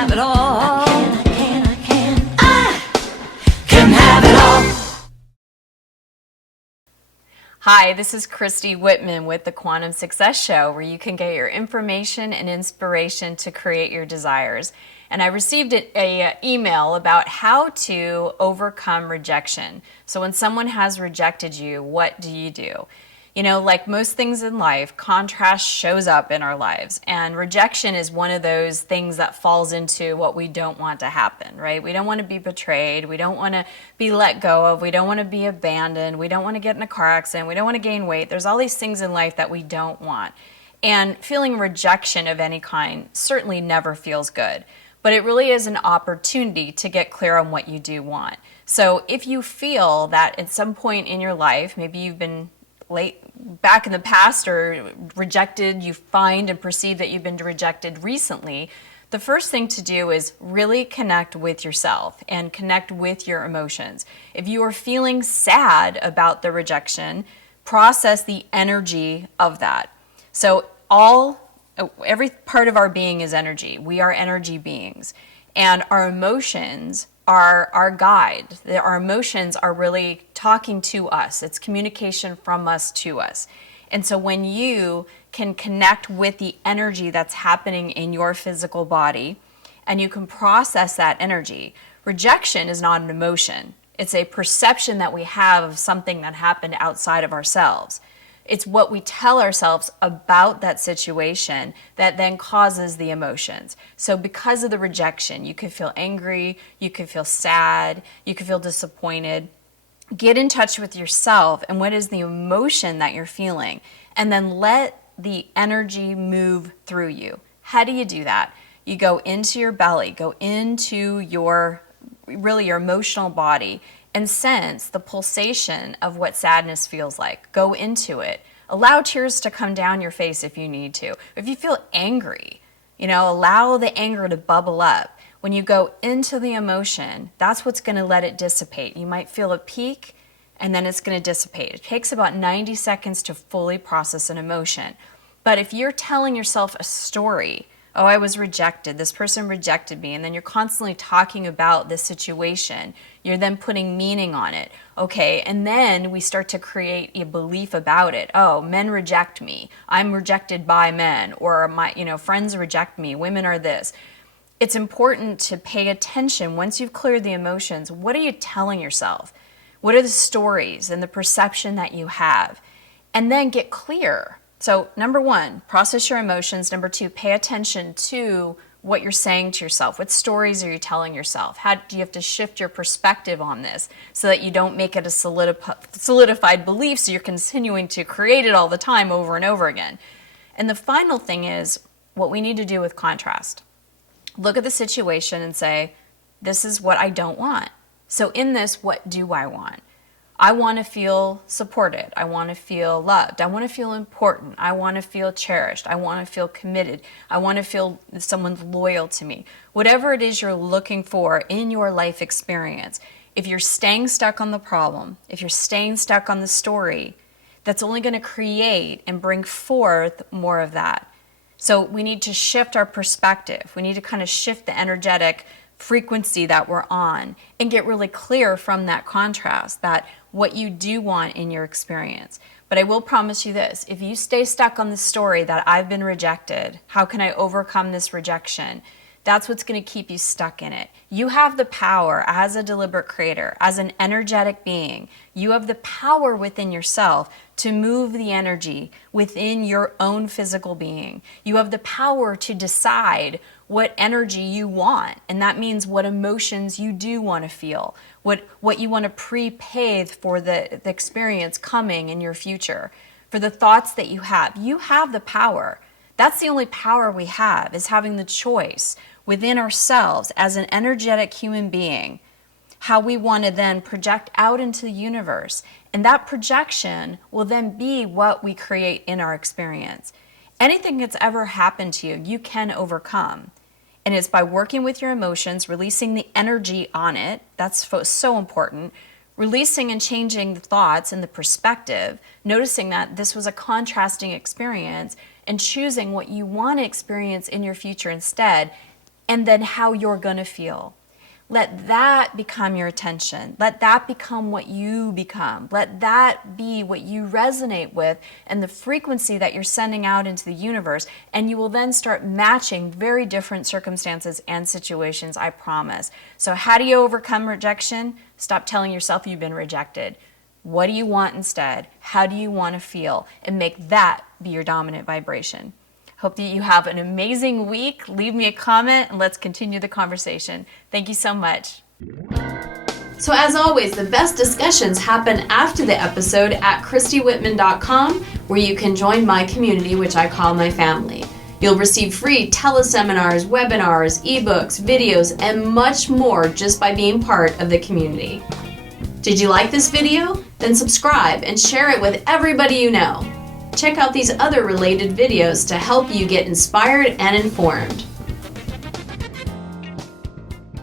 have it all. I can have it all. Hi, this is Christy Whitman with the Quantum Success Show, where you can get your information and inspiration to create your desires. And I received an email about how to overcome rejection. So when someone has rejected you, what do you do? You know, like most things in life, contrast shows up in our lives. And rejection is one of those things that falls into what we don't want to happen, right? We don't want to be betrayed. We don't want to be let go of. We don't want to be abandoned. We don't want to get in a car accident. We don't want to gain weight. There's all these things in life that we don't want. And feeling rejection of any kind certainly never feels good. But it really is an opportunity to get clear on what you do want. So if you feel that at some point in your life, maybe you've been back in the past or rejected, you find and perceive that you've been rejected recently, the first thing to do is really connect with yourself and connect with your emotions. If you are feeling sad about the rejection, process the energy of that. So every part of our being is energy. We are energy beings, and our emotions are our guide. Our emotions are really talking to us. It's communication from us to us. And so when you can connect with the energy that's happening in your physical body and you can process that energy, rejection is not an emotion. It's a perception that we have of something that happened outside of ourselves. It's what we tell ourselves about that situation that then causes the emotions. So because of the rejection, you could feel angry, you could feel sad, you could feel disappointed. Get in touch with yourself and what is the emotion that you're feeling, and then let the energy move through you. How do you do that? You go into your belly, go into your emotional body, and sense the pulsation of what sadness feels like. Go into it. Allow tears to come down your face if you need to. If you feel angry, allow the anger to bubble up. When you go into the emotion, that's what's going to let it dissipate. You might feel a peak, and then it's going to dissipate. It takes about 90 seconds to fully process an emotion. But if you're telling yourself a story, oh, I was rejected, this person rejected me, and then you're constantly talking about this situation, you're then putting meaning on it. Okay, and then we start to create a belief about it. Oh, men reject me. I'm rejected by men, or my, friends reject me. Women are this. It's important to pay attention once you've cleared the emotions. What are you telling yourself? What are the stories and the perception that you have? And then get clear. So number one, process your emotions. Number two, pay attention to what you're saying to yourself. What stories are you telling yourself? How do you have to shift your perspective on this so that you don't make it a solidified belief, so you're continuing to create it all the time over and over again? And the final thing is what we need to do with contrast. Look at the situation and say, this is what I don't want. So in this, what do I want? I want to feel supported. I want to feel loved. I want to feel important. I want to feel cherished. I want to feel committed. I want to feel someone's loyal to me. Whatever it is you're looking for in your life experience, if you're staying stuck on the problem, if you're staying stuck on the story, that's only going to create and bring forth more of that. So we need to shift our perspective. We need to kind of shift the energetic frequency that we're on and get really clear from that contrast, that what you do want in your experience. But I will promise you this, if you stay stuck on the story that I've been rejected, how can I overcome this rejection? That's what's going to keep you stuck in it. You have the power as a deliberate creator, as an energetic being. You have the power within yourself to move the energy within your own physical being. You have the power to decide what energy you want, and that means what emotions you do want to feel, what you want to prepay for the experience coming in your future, for the thoughts that you have. You have the power. That's the only power we have, is having the choice within ourselves as an energetic human being, how we want to then project out into the universe. And that projection will then be what we create in our experience. Anything that's ever happened to you, you can overcome. And it's by working with your emotions, releasing the energy on it. That's so important. Releasing and changing the thoughts and the perspective, noticing that this was a contrasting experience, and choosing what you want to experience in your future instead. and then how you're going to feel. Let that become your attention. Let that become what you become. Let that be what you resonate with and the frequency that you're sending out into the universe. And you will then start matching very different circumstances and situations, I promise. So how do you overcome rejection? Stop telling yourself you've been rejected. What do you want instead? How do you want to feel? And make that be your dominant vibration. Hope that you have an amazing week. Leave me a comment and let's continue the conversation. Thank you so much. So as always, the best discussions happen after the episode at ChristyWhitman.com, where you can join my community, which I call my family. You'll receive free teleseminars, webinars, ebooks, videos, and much more just by being part of the community. Did you like this video? Then subscribe and share it with everybody you know. Check out these other related videos to help you get inspired and informed.